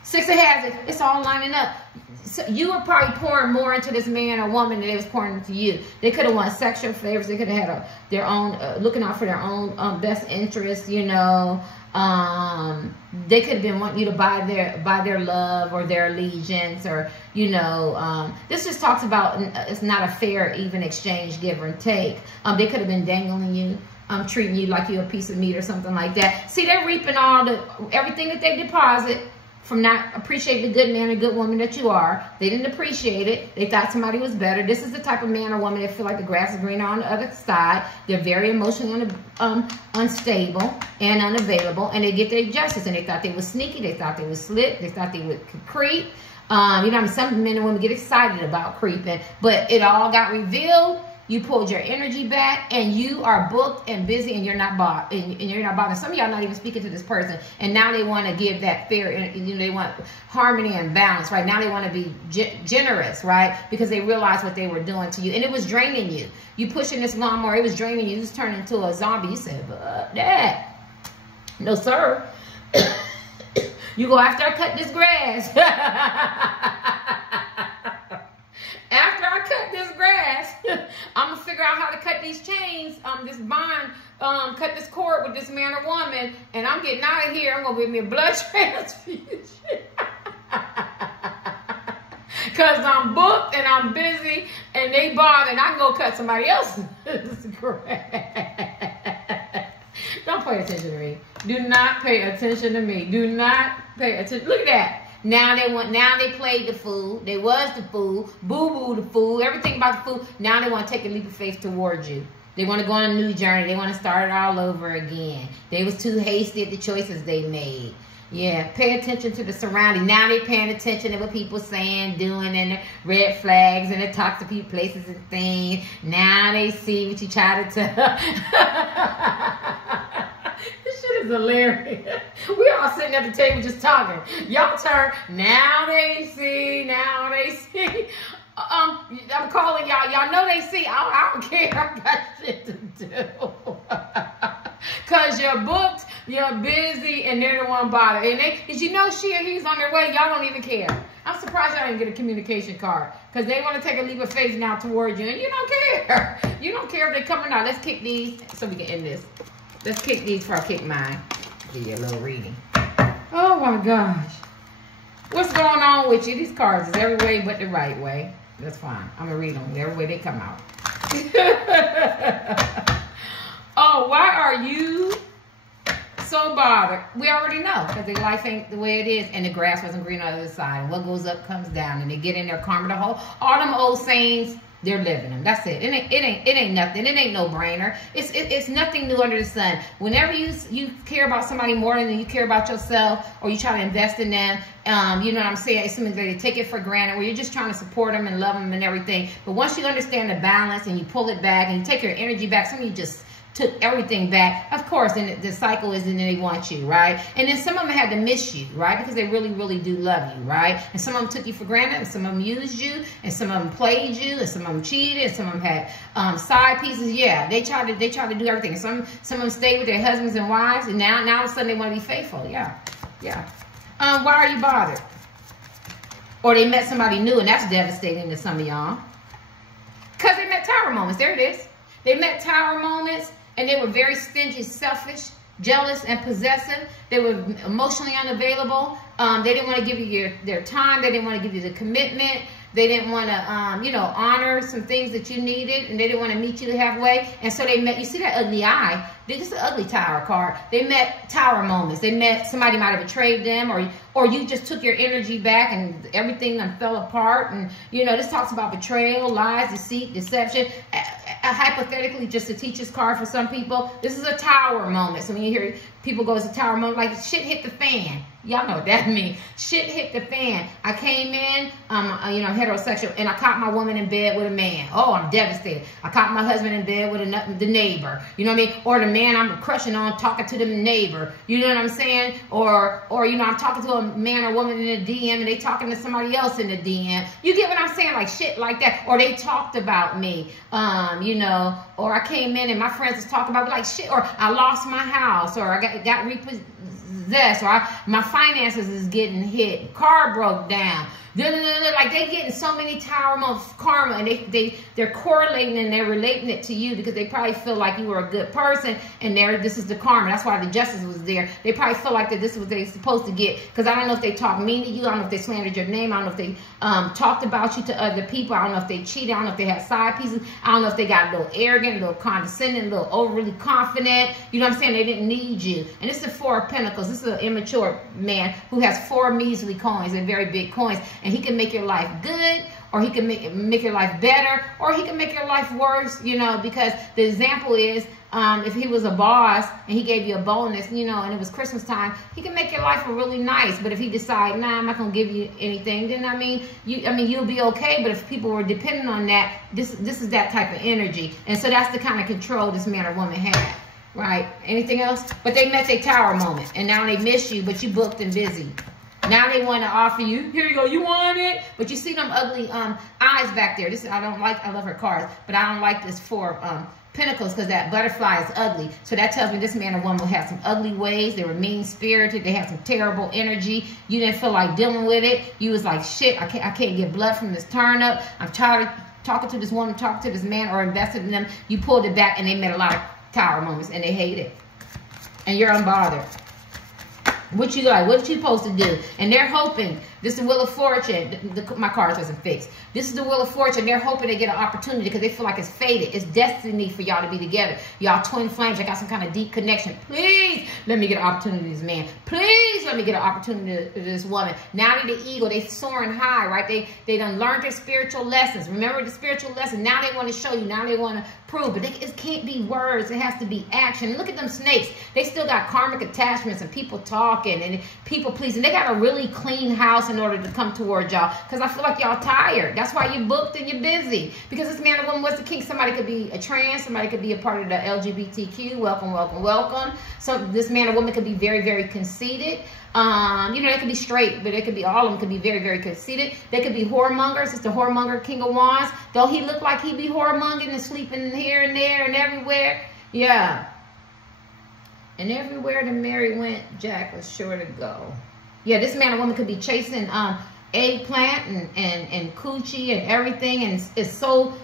Six of Hands, it's all lining up. So you were probably pouring more into this man or woman than they was pouring into you. They could have won sexual favors. They could have had their own, looking out for their own best interests, you know. They could have been wanting you to buy their love or their allegiance, or, you know, this just talks about it's not a fair, even exchange, give or take. They could have been dangling you, treating you like you're a piece of meat or something like that. See, they're reaping everything that they deposit from not appreciating the good man or good woman that you are. They didn't appreciate it. They thought somebody was better. This is the type of man or woman that feel like the grass is greener on the other side. They're very emotionally unstable and unavailable, and they get their justice. And they thought they was sneaky. They thought they was slick. They thought they would creep. You know, I mean, some men and women get excited about creeping, but it all got revealed. You pulled your energy back, and you are booked and busy, and you're not bothered. And you're not bothered. Some of y'all not even speaking to this person, and now they want to give that fair. You know, they want harmony and balance, right? Now they want to be generous, right? Because they realize what they were doing to you, and it was draining you. You pushing this lawnmower, it was draining you. You just turned into a zombie. You said, "Dad, no sir." You go, after I cut this grass. After I cut this grass, I'm going to figure out how to cut these chains, this bond, cut this cord with this man or woman, and I'm getting out of here. I'm going to give me a blood transfusion. Because I'm booked and I'm busy and they bothered. I can go cut somebody else's grass. Don't pay attention to me. Do not pay attention to me. Do not pay attention. Look at that. Now they played the fool. They was the fool. Boo-boo the fool. Everything about the fool. Now they want to take a leap of faith towards you. They want to go on a new journey. They want to start it all over again. They was too hasty at the choices they made. Yeah, pay attention to the surrounding. Now they're paying attention to what people saying, doing, and the red flags, and the toxic people, places, and things. Now they see what you try to tell. This shit is hilarious. We all sitting at the table just talking. Y'all turn. Now they see. Now they see. I'm calling y'all. Y'all know they see. I don't care. I got shit to do. Because you're booked, you're busy, and they're the one bothered. And did you know she or he's on their way? Y'all don't even care. I'm surprised y'all didn't get a communication card. Because they want to take a leap of faith now towards you, and you don't care. You don't care if they come or not. Let's kick these so we can end this. Let's kick these before I kick mine. Give you a little reading. Oh my gosh. What's going on with you? These cards is every way but the right way. That's fine. I'm going to read them every way they come out. Oh, why are you so bothered? We already know, because their life ain't the way it is, and the grass wasn't green on the other side. And what goes up comes down, and they get in their karma. The whole, all them old sayings, they're living them. That's it. It ain't nothing. It ain't no brainer. It's nothing new under the sun. Whenever you care about somebody more than you care about yourself, or you try to invest in them, you know what I'm saying? It's something that they take it for granted, where you're just trying to support them and love them and everything. But once you understand the balance and you pull it back and you take your energy back, some of you just took everything back. Of course, then the cycle is, and they want you, right? And then some of them had to miss you, right? Because they really, really do love you, right? And some of them took you for granted, and some of them used you, and some of them played you, and some of them cheated, and some of them had side pieces. Yeah, they tried to do everything. Some of them stayed with their husbands and wives, and now all of a sudden they want to be faithful. Yeah. Why are you bothered? Or they met somebody new, and that's devastating to some of y'all. Because they met tower moments. There it is. They met tower moments. And they were very stingy, selfish, jealous, and possessive. They were emotionally unavailable. They didn't want to give you their time. They didn't want to give you the commitment. They didn't want to, honor some things that you needed. And they didn't want to meet you halfway. And so they met, you see that ugly eye? This is an ugly tower card. They met tower moments. They met somebody might have betrayed them, or you just took your energy back and everything fell apart. And, this talks about betrayal, lies, deceit, deception. Hypothetically, just a teacher's card for some people, this is a tower moment. So when you hear People go, it's a tower moment, like shit hit the fan. Y'all know what that means. Shit hit the fan. I came in, you know, heterosexual, and I caught my woman in bed with a man. Oh, I'm devastated. I caught my husband in bed with the neighbor. You know what I mean? Or the man I'm crushing on talking to the neighbor. You know what I'm saying? Or you know, I'm talking to a man or woman in the DM, and they talking to somebody else in the DM. You get what I'm saying? Like shit like that. Or they talked about me. You know, or I came in and my friends was talking about me like shit. Or I lost my house. Or I got repossessed. Or my finances is getting hit. Car broke down. Like they getting so many tower moments, karma, and they're correlating and they're relating it to you because they probably feel like you were a good person, and this is the karma. That's why the justice was there. They probably feel like that this is what they're supposed to get, because I don't know if they talked mean to you. I don't know if they slandered your name. I don't know if they talked about you to other people. I don't know if they cheated. I don't know if they had side pieces. I don't know if they got a little arrogant, a little condescending, a little overly confident. You know what I'm saying? They didn't need you. And this is the Four of Pentacles. This is an immature man who has 4 measly coins and very big coins. And he can make your life good, or he can make your life better, or he can make your life worse, you know, because the example is, if he was a boss and he gave you a bonus, you know, and it was Christmas time, he can make your life really nice. But if he decide, nah, I'm not going to give you anything, then you'll be okay. But if people were depending on that, this is that type of energy. And so that's the kind of control this man or woman had, right? Anything else? But they met their tower moment, and now they miss you, but you booked and busy. Now they want to offer you, here you go, you want it? But you see them ugly eyes back there. This I love her cards, but I don't like this Four Pentacles because that butterfly is ugly. So that tells me this man or woman will have some ugly ways. They were mean-spirited. They had some terrible energy. You didn't feel like dealing with it. You was like, shit, I can't get blood from this turnip. I'm tired of talking to this woman, talking to this man, or invested in them. You pulled it back, and they made a lot of tower moments, and they hate it. And you're unbothered. What you like? What you supposed to do? And they're hoping. This is the Wheel of Fortune. My card doesn't fix. This is the Wheel of Fortune. They're hoping they get an opportunity because they feel like it's fated. It's destiny for y'all to be together. Y'all twin flames. I got some kind of deep connection. Please let me get an opportunity to this man. Please let me get an opportunity to this woman. Now they're the eagle. They soaring high, right? They done learned their spiritual lessons. Remember the spiritual lesson. Now they want to show you. Now they want to prove. But it can't be words. It has to be action. And look at them snakes. They still got karmic attachments and people talking and people pleasing. They got a really clean house in order to come towards y'all, because I feel like y'all tired. That's why you booked and you're busy, because this man or woman was the king. Somebody could be a trans, somebody could be a part of the LGBTQ. Welcome, welcome, welcome. So this man or woman could be very, very conceited. You know, they could be straight, but they could be, all of them could be very, very conceited. They could be whoremongers. It's the whoremonger, King of Wands. Though he looked like he be whoremongering and sleeping here and there and everywhere. Yeah. And everywhere the Mary went, Jack was sure to go. Yeah, this man or woman could be chasing eggplant and coochie and everything, and is so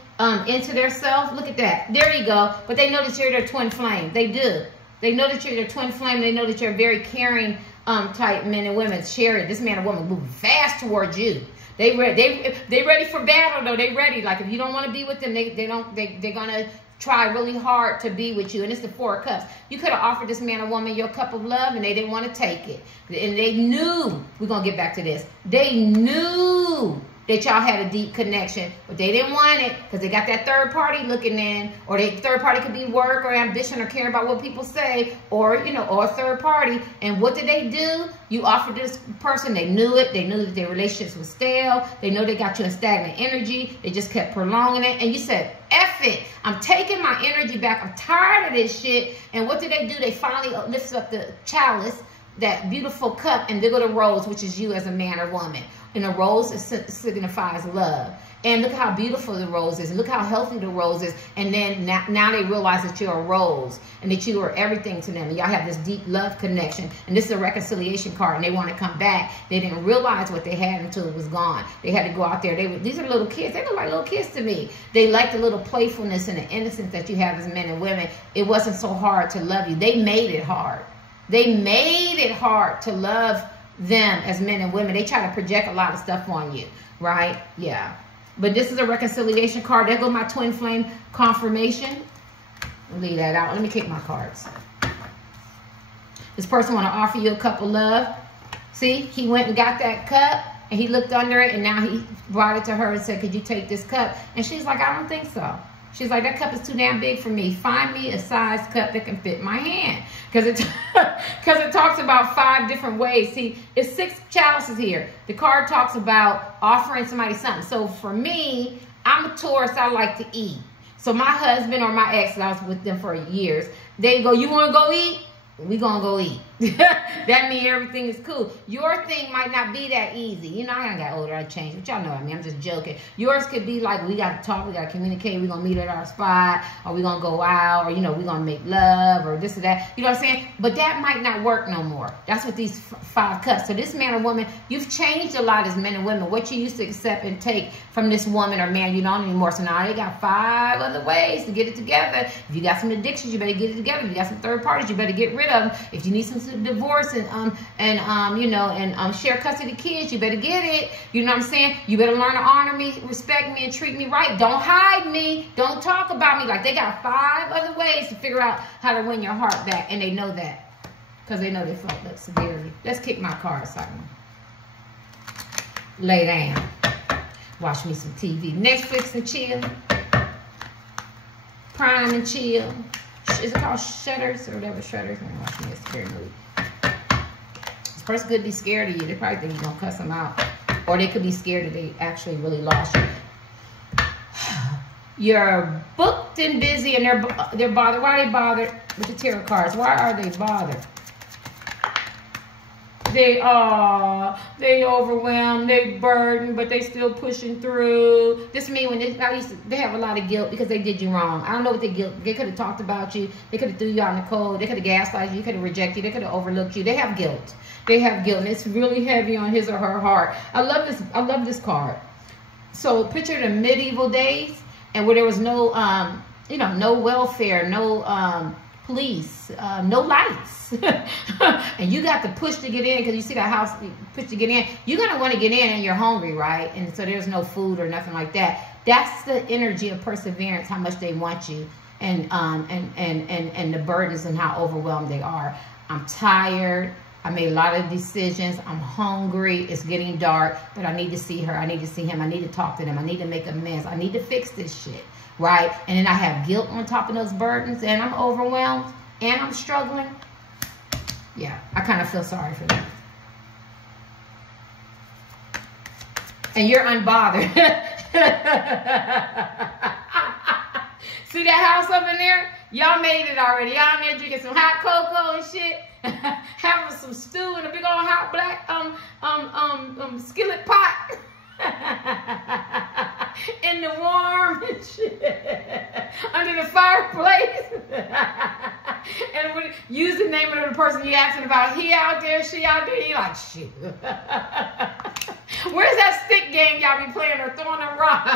into their self. Look at that. There you go. But they know that you're their twin flame. They do. They know that you're their twin flame. They know that you're very caring type men and women. Share it. This man or woman moving fast towards you. They ready for battle though. They ready. Like if you don't want to be with them, they're gonna try really hard to be with you. And it's the Four of Cups. You could have offered this man or woman your cup of love, and they didn't want to take it. And they knew, we're going to get back to this, they knew that y'all had a deep connection, but they didn't want it because they got that third party looking in, or the third party could be work or ambition or caring about what people say, or, you know, or a third party. And what did they do? You offered this person, they knew it, they knew that their relationships was stale, they know they got you in stagnant energy, they just kept prolonging it, and you said, F it, I'm taking my energy back, I'm tired of this shit. And what did they do? They finally lifted up the chalice, that beautiful cup, and there go the rose, which is you as a man or woman. And the rose signifies love. And look how beautiful the rose is. And look how healthy the rose is. And then now they realize that you're a rose and that you are everything to them. And y'all have this deep love connection. And this is a reconciliation card. And they want to come back. They didn't realize what they had until it was gone. They had to go out there. These are little kids. They look like little kids to me. They like the little playfulness and the innocence that you have as men and women. It wasn't so hard to love you. They made it hard. They made it hard to love them as men and women. They try to project a lot of stuff on you, right? Yeah. But this is a reconciliation card. There goes my twin flame confirmation. I'll leave that out. Let me kick my cards. This person want to offer you a cup of love. See, he went and got that cup, and he looked under it, and now he brought it to her and said, could you take this cup? And she's like, I don't think so. She's like, that cup is too damn big for me. Find me a size cup that can fit my hand. Because it talks about 5 different ways. See, it's 6 chalices here. The card talks about offering somebody something. So for me, I'm a Taurus. I like to eat. So my husband or my ex, I was with them for years, they go, you want to go eat? We gonna go eat. That means everything is cool. Your thing might not be that easy. You know, I got older, I changed, but y'all know what I mean. I'm just joking. Yours could be like, we gotta talk, we gotta communicate, we gonna meet at our spot, or we gonna go out, or, you know, we gonna make love, or this or that. You know what I'm saying? But that might not work no more. That's what these 5 cups. So this man or woman, you've changed a lot as men and women. What you used to accept and take from this woman or man, you don't anymore. So now they got 5 other ways to get it together. If you got some addictions, you better get it together. If you got some third parties, you better get rid of them. If you need some divorce and share custody of kids, you better get it. You know what I'm saying? You better learn to honor me, respect me, and treat me right. Don't hide me. Don't talk about me. Like, they got 5 other ways to figure out how to win your heart back, and they know that because they know they fucked up severely. Let's kick my car aside. Lay down. Watch me some TV. Netflix and chill. Prime and chill. Is it called Shutters or whatever? Shutters. I'm watching a scary movie. This person could be scared of you. They probably think you're going to cuss them out. Or they could be scared that they actually really lost you. You're booked and busy and they're bothered. Why are they bothered with the tarot cards? Why are they bothered? They overwhelmed, they burdened, but they still pushing through. This means when they have a lot of guilt because they did you wrong. I don't know what they guilt. They could have talked about you. They could have threw you out in the cold. They could have gaslighted you. They could have rejected you. They could have overlooked you. They have guilt. They have guilt, and it's really heavy on his or her heart. I love this. I love this card. So picture the medieval days, and where there was no, no welfare, no police, no lights. And you got to push to get in because you see that house, push to get in. You're going to want to get in and you're hungry, right? And so there's no food or nothing like that. That's the energy of perseverance, how much they want you, and the burdens and how overwhelmed they are. I'm tired. I made a lot of decisions. I'm hungry. It's getting dark, but I need to see her. I need to see him. I need to talk to them. I need to make amends. I need to fix this shit, right? And then I have guilt on top of those burdens, and I'm overwhelmed, and I'm struggling. Yeah, I kind of feel sorry for them. And you're unbothered. See that house up in there? Y'all made it already. Y'all in there drinking some hot cocoa and shit. Having some stew in a big old hot black skillet pot. In the warm and shit. Under the fireplace. And when use the name of the person you asking about, he out there, she out there, you like, shit. Where's that stick game y'all be playing or throwing a rock?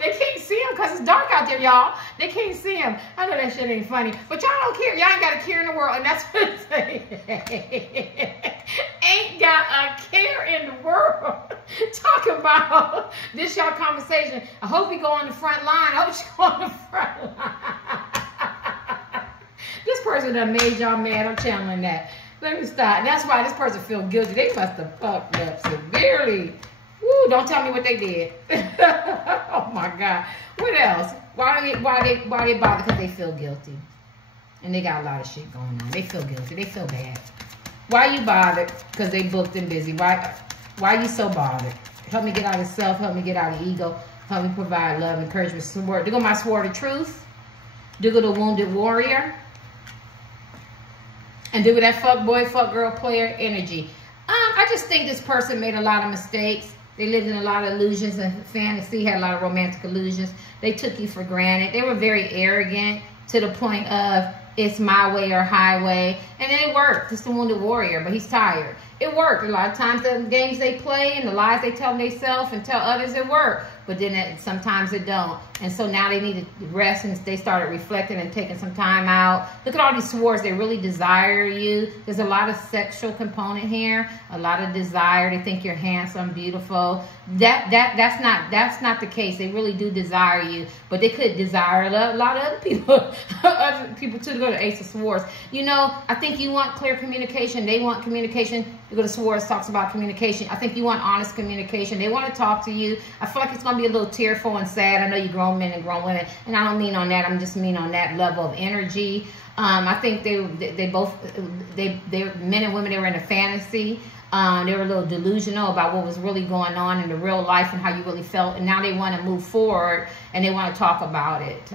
They can't see him because it's dark out there, y'all. They can't see him. I know that shit ain't funny, but y'all don't care. Y'all ain't got a care in the world, and that's what it's saying. Ain't got a care in the world. Talk about this y'all conversation. I hope you go on the front line. I hope you go on the front line. This person done made y'all mad. I'm channeling that. Let me stop. That's why this person feel guilty. They must have fucked up severely. Woo, don't tell me what they did. Oh my God. What else? Why they bother? Because they feel guilty. And they got a lot of shit going on. They feel guilty. They feel bad. Why you bothered? Because they booked and busy. Why you so bothered? Help me get out of self. Help me get out of ego. Help me provide love, encouragement, support. There go my sword of truth. There go the wounded warrior. And there go that fuck boy, fuck girl player energy. I just think this person made a lot of mistakes. They lived in a lot of illusions and fantasy, had a lot of romantic illusions. They took you for granted. They were very arrogant to the point of it's my way or highway. And then it worked. It's the wounded warrior, but he's tired. It worked. A lot of times the games they play and the lies they tell themselves and tell others, it worked. But then sometimes it don't. And so now they need to rest, and they started reflecting and taking some time out. Look at all these swords. They really desire you. There's a lot of sexual component here. A lot of desire. They think you're handsome, beautiful. That's not the case. They really do desire you. But they could desire a lot of other people. Other people too. Go to Ace of Swords. you know, I think you want clear communication. They want communication. You go to Swords, talks about communication. I think you want honest communication. They want to talk to you. I feel like it's going to be a little tearful and sad. I know you grown men and grown women, and I don't mean on that. I'm just mean on that level of energy. I think they're men and women. They were in a fantasy. They were a little delusional about what was really going on in the real life and how you really felt. And now they want to move forward and they want to talk about it.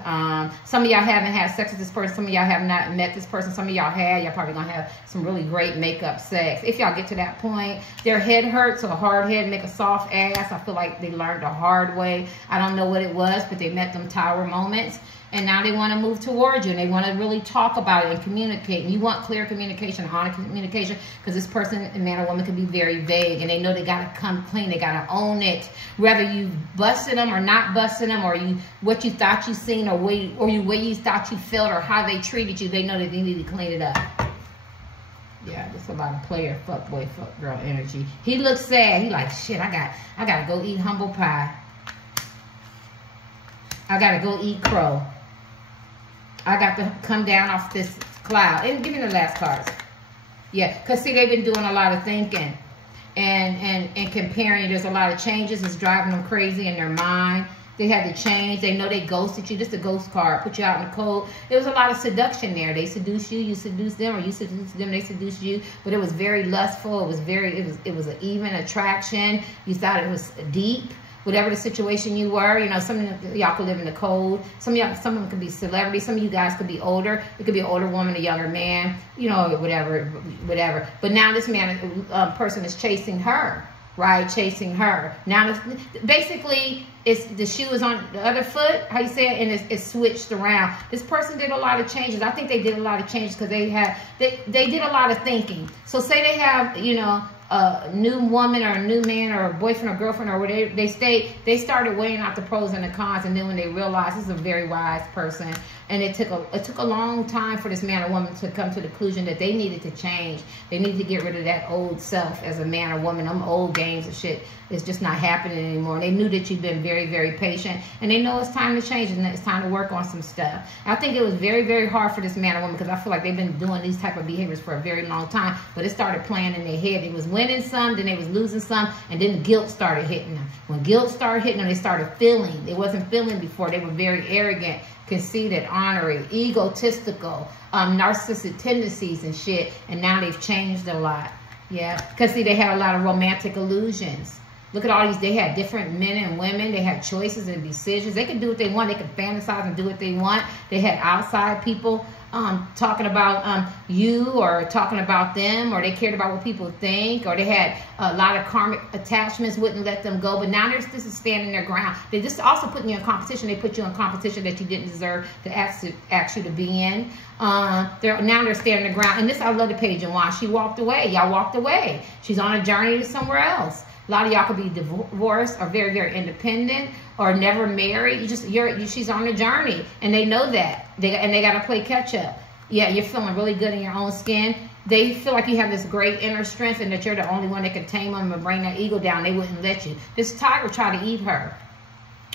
Some of y'all haven't had sex with this person. Some of y'all have not met this person. Some of y'all have. Y'all probably going to have some really great makeup sex. If y'all get to that point, their head hurts, so a hard head make a soft ass. I feel like they learned the hard way. I don't know what it was, but they met them tower moments. And now they want to move towards you and they want to really talk about it and communicate. And you want clear communication, honest communication, because this person, man or woman, can be very vague and they know they got to come clean. They got to own it. Whether you busted them or not busted them, or what you thought you seen, or way you thought you felt, or how they treated you, they know that they need to clean it up. Yeah, there's a lot of player, fuck boy, fuck girl energy. He looks sad. He like, shit, I got to go eat humble pie. I got to go eat crow. I got to come down off this cloud. And give me the last cards. Yeah, because see, they've been doing a lot of thinking and comparing. There's a lot of changes. It's driving them crazy in their mind. They had to change. They know they ghosted you. This is a ghost card. Put you out in the cold. There was a lot of seduction there. They seduced you. You seduced them, or you seduced them. They seduced you. But it was very lustful. It was an even attraction. You thought it was deep. Whatever the situation you were, you know, some of y'all could live in the cold. Some of them could be celebrities. Some of you guys could be older. It could be an older woman, a younger man, you know, whatever. But now this person is chasing her, right? Chasing her. Now, basically, the shoe is on the other foot, how you say it, and it's switched around. This person did a lot of changes. I think they did a lot of changes because they did a lot of thinking. So say they have, you know, a new woman or a new man or a boyfriend or girlfriend or whatever, they started weighing out the pros and the cons, and then when they realized this is a very wise person, and it took a long time for this man or woman to come to the conclusion that they needed to change. They needed to get rid of that old self as a man or woman. Them old games of shit is just not happening anymore. They knew that you've been very, very patient, and they know it's time to change and it's time to work on some stuff. I think it was very, very hard for this man or woman because I feel like they've been doing these type of behaviors for a very long time, but it started playing in their head. They was winning some, then they was losing some, and then guilt started hitting them. When guilt started hitting them, they started feeling. They wasn't feeling before. They were very arrogant, conceited, honoring, egotistical, narcissistic tendencies and shit, and now they've changed a lot. Yeah, because see, they had a lot of romantic illusions. Look at all these. They had different men and women. They had choices and decisions. They could do what they want. They could fantasize and do what they want. They had outside people talking about you or talking about them, or they cared about what people think, or they had a lot of karmic attachments, wouldn't let them go. But now this is standing their ground. They just also putting you in competition. They put you in competition that you didn't deserve to ask you to be in. Now they're standing their ground. And this, I love the page and why she walked away. Y'all walked away. She's on a journey to somewhere else. A lot of y'all could be divorced or very, very independent or never married. She's on a journey, and they know that. They got to play catch up. Yeah, you're feeling really good in your own skin. They feel like you have this great inner strength and that you're the only one that can tame them and bring that ego down. They wouldn't let you. This tiger tried to eat her,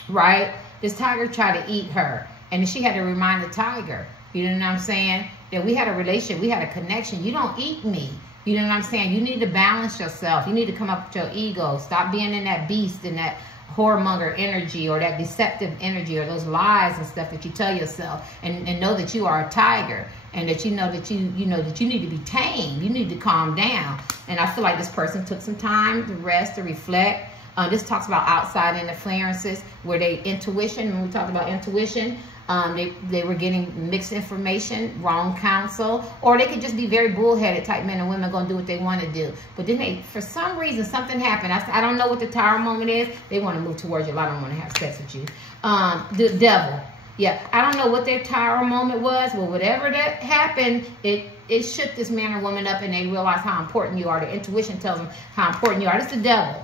right? This tiger tried to eat her, and she had to remind the tiger, you know what I'm saying, that we had a relationship, we had a connection. You don't eat me. You know what I'm saying? You need to balance yourself. You need to come up with your ego. Stop being in that beast and that whoremonger energy or that deceptive energy or those lies and stuff that you tell yourself, and know that you are a tiger, and that you know that you need to be tamed. You need to calm down. And I feel like this person took some time to rest, to reflect. This talks about outside interferences, where they intuition. When we talked about intuition, they were getting mixed information, wrong counsel, or they could just be very bullheaded type men and women going to do what they want to do. But then for some reason, something happened. I don't know what the tower moment is. They want to move towards you. A lot of them want to have sex with you. The devil. Yeah, I don't know what their tower moment was, but whatever that happened, it shook this man or woman up, and they realized how important you are. The intuition tells them how important you are. It's the devil.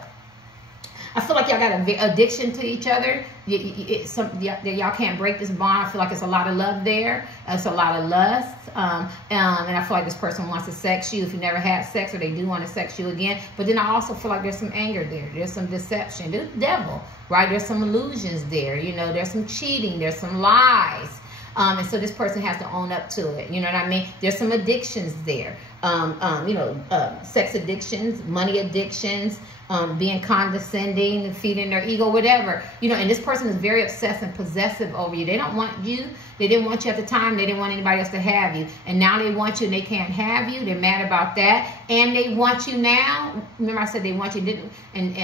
I feel like y'all got an addiction to each other. Y'all can't break this bond. I feel like it's a lot of love there. It's a lot of lust. And I feel like this person wants to sex you if you never had sex, or they do want to sex you again. But then I also feel like there's some anger there. There's some deception. There's the devil, right? There's some illusions there. You know, there's some cheating. There's some lies. And so this person has to own up to it. You know what I mean? There's some addictions there. Sex addictions, money addictions, being condescending, feeding their ego, whatever. And this person is very obsessed and possessive over you. They don't want you. They didn't want you at the time. They didn't want anybody else to have you. And now they want you and they can't have you. They're mad about that. And they want you now. Remember I said they want you, didn't, and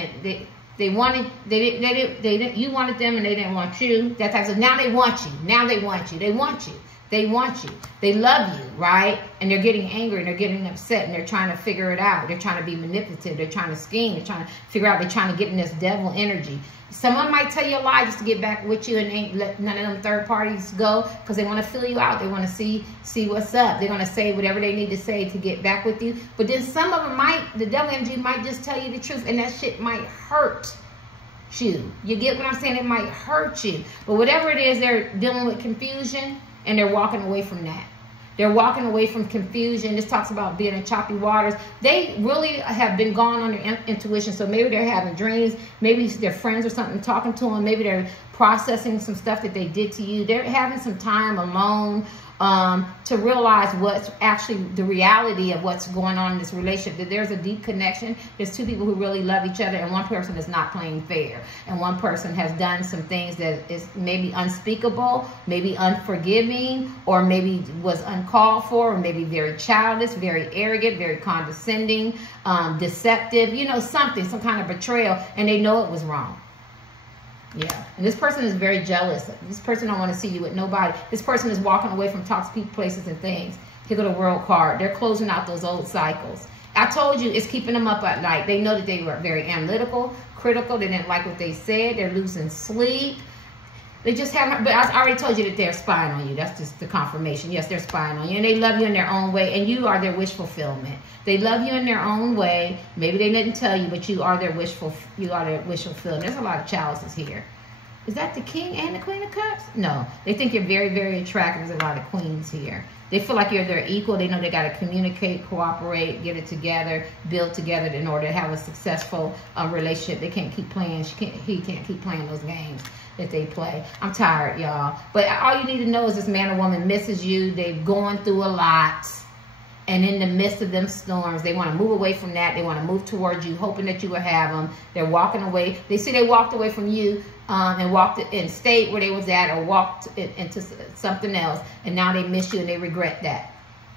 they wanted, you wanted them and they didn't want you. That type of, now they want you. Now they want you. They want you. They want you. They love you, right? And they're getting angry and they're getting upset and they're trying to figure it out. They're trying to be manipulative. They're trying to scheme. They're trying to figure out. They're trying to get in this devil energy. Someone might tell you a lie just to get back with you and ain't let none of them third parties go because they want to fill you out. They want to see what's up. They're going to say whatever they need to say to get back with you. But then some of them the devil energy might just tell you the truth and that shit might hurt you. You get what I'm saying? It might hurt you. But whatever it is, they're dealing with confusion. And they're walking away from that. They're walking away from confusion. This talks about being in choppy waters. They really have been gone on their intuition. So maybe they're having dreams. Maybe their friends or something talking to them. Maybe they're processing some stuff that they did to you. They're having some time alone to realize what's actually the reality of what's going on in this relationship. That there's a deep connection. There's two people who really love each other and one person is not playing fair. And one person has done some things that is maybe unspeakable, maybe unforgiving, or maybe was uncalled for, or maybe very childish, very arrogant, very condescending, deceptive, some kind of betrayal, and they know it was wrong. Yeah, and this person is very jealous. This person don't want to see you with nobody. This person is walking away from toxic people, places, and things. Here go the World card. They're closing out those old cycles. I told you it's keeping them up at night. They know that they were very analytical, critical. They didn't like what they said. They're losing sleep. They just haven't, but I already told you that they're spying on you. That's just the confirmation. Yes, they're spying on you. And they love you in their own way. And you are their wish fulfillment. They love you in their own way. Maybe they didn't tell you, but you are their wish fulfillment. There's a lot of chalices here. Is that the King and the Queen of Cups? No. They think you're very, very attractive. There's a lot of queens here. They feel like you're their equal. They know they got to communicate, cooperate, get it together, build together in order to have a successful relationship. They can't keep playing. He can't keep playing those games that they play. I'm tired, y'all. But all you need to know is this man or woman misses you. They're going through a lot. And in the midst of them storms, they want to move away from that. They want to move towards you, hoping that you will have them. They're walking away. They see they walked away from you and walked and stayed where they was at or walked into something else. And now they miss you and they regret that.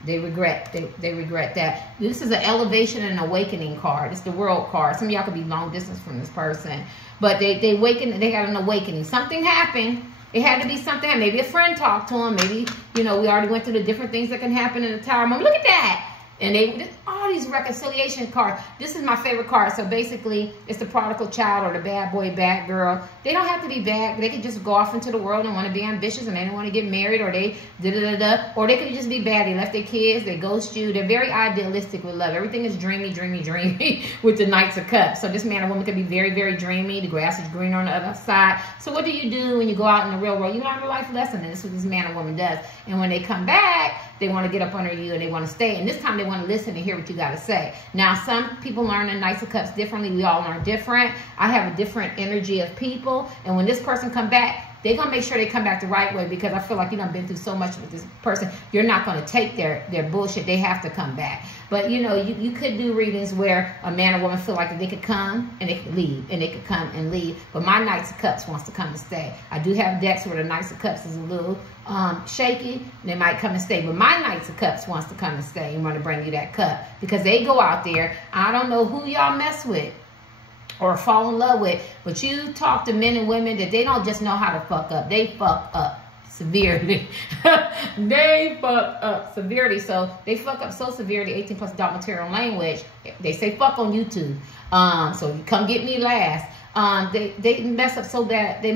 They regret that. This is an elevation and awakening card. It's the World card. Some of y'all could be long distance from this person. But they awaken. They got an awakening. Something happened. It had to be something. Maybe a friend talked to him. Maybe, we already went through the different things that can happen in the Tower Moment. Look at that. And all these reconciliation cards. This is my favorite card. So basically, it's the prodigal child or the bad boy, bad girl. They don't have to be bad. They could just go off into the world and want to be ambitious and they don't want to get married, or they or they could just be bad. They left their kids. They ghost you. They're very idealistic with love. Everything is dreamy, dreamy, dreamy with the Knights of Cups. So this man or woman could be very, very dreamy. The grass is greener on the other side. So what do you do when you go out in the real world? You learn a life lesson, and this is what this man or woman does. And when they come back, they want to get up under you and they want to stay. And this time they want to listen and hear what you got to say. Now, some people learn the Knights of Cups differently. We all learn different. I have a different energy of people. And when this person come back, they're going to make sure they come back the right way, because I feel like you've been through so much with this person. You're not going to take their bullshit. They have to come back. But, you could do readings where a man or woman feel like they could come and they could leave, and they could come and leave. But my Knights of Cups wants to come and stay. I do have decks where the Knights of Cups is a little shaky. They might come and stay. But my Knights of Cups wants to come and stay and want to bring you that cup, because they go out there. I don't know who y'all mess with or fall in love with, but you talk to men and women that they don't just know how to fuck up. They fuck up severely. They fuck up severely. So they fuck up so severely, 18+ adult material language. They say fuck on YouTube. So you come get me last. They mess up so bad. They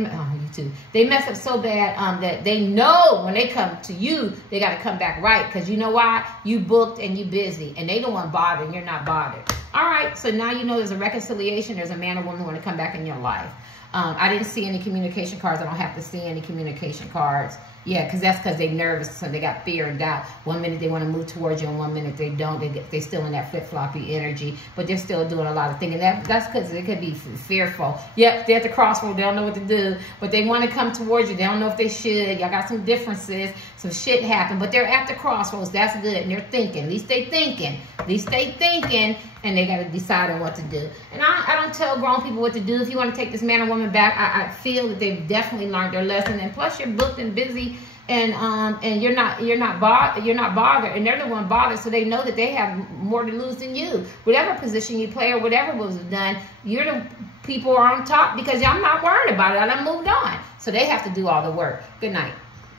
mess up so bad that they know when they come to you, they got to come back right. Because you know why? You booked and you busy. And they don't want bothered and you're not bothered. All right, so now you know there's a reconciliation. There's a man or woman who want to come back in your life. I didn't see any communication cards. I don't have to see any communication cards. Yeah, because they're nervous, so they got fear and doubt. 1 minute they want to move towards you, and 1 minute they don't. They're still in that flip-floppy energy, but they're still doing a lot of thinking. That's because they could be fearful. Yep, they're at the crossroad. They don't know what to do, but they want to come towards you. They don't know if they should. Y'all got some differences. Some shit happened, but they're at the crossroads. That's good, and they're thinking. At least they thinking. At least they thinking, and they got to decide on what to do. And I don't tell grown people what to do. If you want to take this man or woman back, I feel that they've definitely learned their lesson. And plus, you're booked and busy, and you're not bothered, and they're the one bothered, so they know that they have more to lose than you. Whatever position you play or whatever was done, you're the people are on top because y'all not worried about it. I done moved on, so they have to do all the work. Good night.